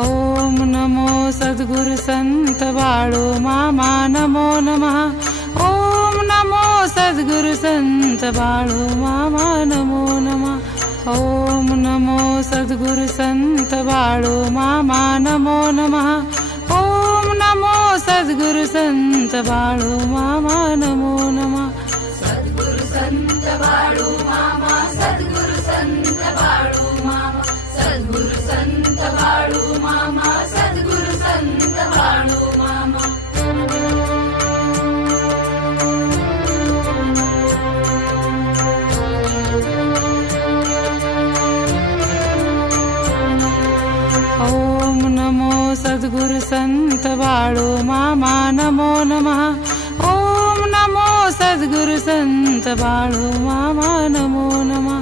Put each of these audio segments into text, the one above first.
ॐ नमो सद्गुरु सन्त बाळो मामा नमो नमः. ॐ नमो सद्गुरु सन्त बाळो मामा नमो नमः. ॐ नमो सद्गुरु सन्त बाळो मामा नमो नमः. ॐ नमो सद्गुरु सन्त बाळो मामा नमो नमः ॐ नमो सद्गुरु सन्त बाळो मामा नमो नमः। ॐ नमो सद्गुरु सन्त बाळो मामा नमो नमः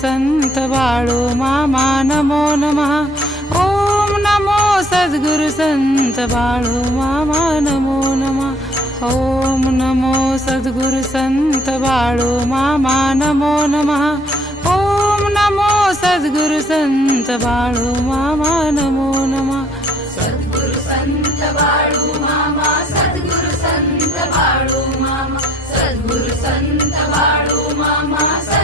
संत सन्त बाळो मामा नमो नमः. ओम नमो सद्गुरु संत बाळो मामा नमो नमः. ओम नमो सद्गुरु संत बाळो मामा नमो नमः. ओम नमो सद्गुरु संत बाळो मामा नमो नमः. सद्गुरु संत बाळू मामा सद्गुरु संत बाळू मामा सद्गुरु संत बाळू मामा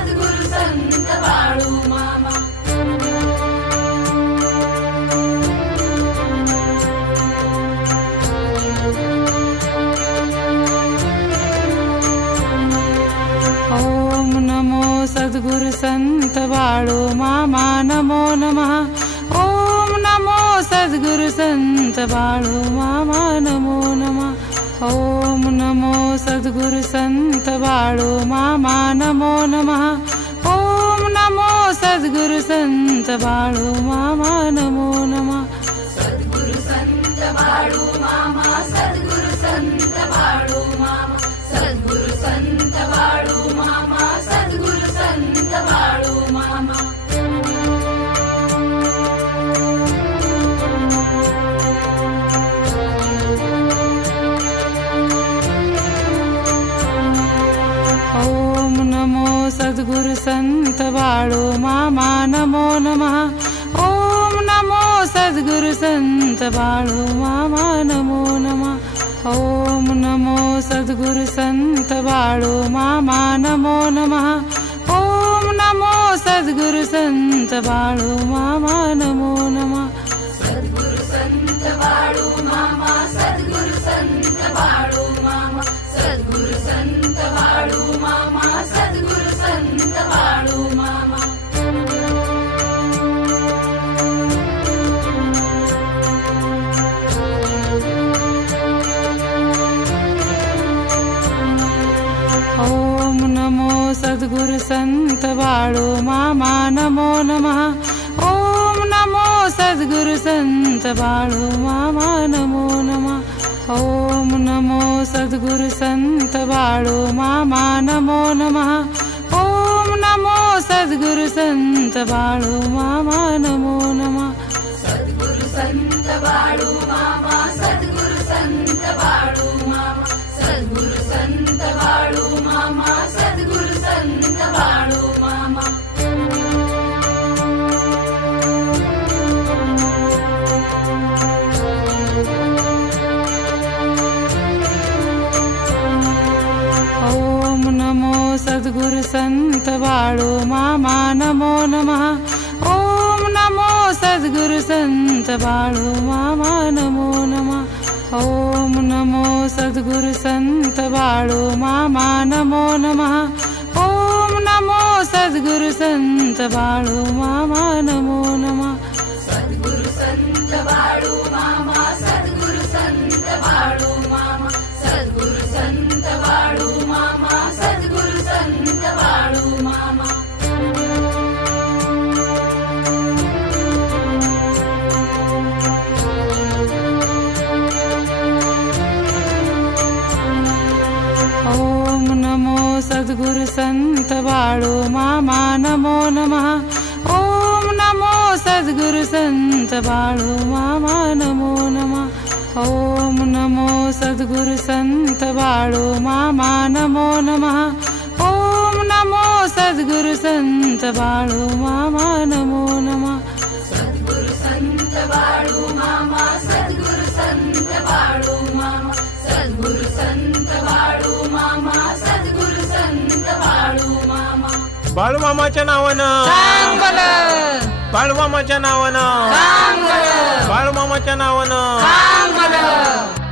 सद्गुरु सन्त बाळो मामा नमो नमः. ॐ नमो सद्गुरु सन्त बाळो मामा नमो नमः. ॐ नमो सद्गुरु सन्त बाळो मामा नमो नमः. ॐ नमो सद्गुरु सन्त बाळो मामा नमो नमः सद्गुरु सन्त बाळो मामा नमो नमः. ॐ नमो सद्गुरु सन्त बाळो मामा नमो नमः. ॐ नमो सद्गुरु सन्त बाळो मामा नमो नमः. ॐ नमो सद्गुरु सन्त बाळो मामा नमो नमः. सद्गुरु संत बाळू मामा सद्गुरु सन्त मामा नमो नमः। ॐ नमो सद्गुरु सन्त बाळो मामा नमो नमः। ॐ नमो सद्गुरु सन्त बाळो मामा नमो नमः। ॐ नमो सद्गुरु सन्त बाळो मामा नमो नमः। सद्गुरु संत बाळू मामा सद्गुरु संत बाळू मामा सद्गुरु सद्गुरु सन्त बाळो मामा नमो नमः. ॐ नमो सद्गुरु सन्त बाळो मामा नमो नमः. ॐ नमो सद्गुरु सन्त बाळो मामा नमो नमः. ॐ नमो सद्गुरु नमो नमः सद्गुरु संत बाळो मामा नमो नमः। ॐ नमो सद्गुरु संत बाळो मामा नमो नमः। ॐ नमो सद्गुरु संत बाळो मामा नमो नमः। ॐ नमो सद्गुरु संत बाळो मामा नमो नमः। बाळूमामाच्या नावानं. बाळूमामाच्या नावानं. बाळूमामाच्या नावानं.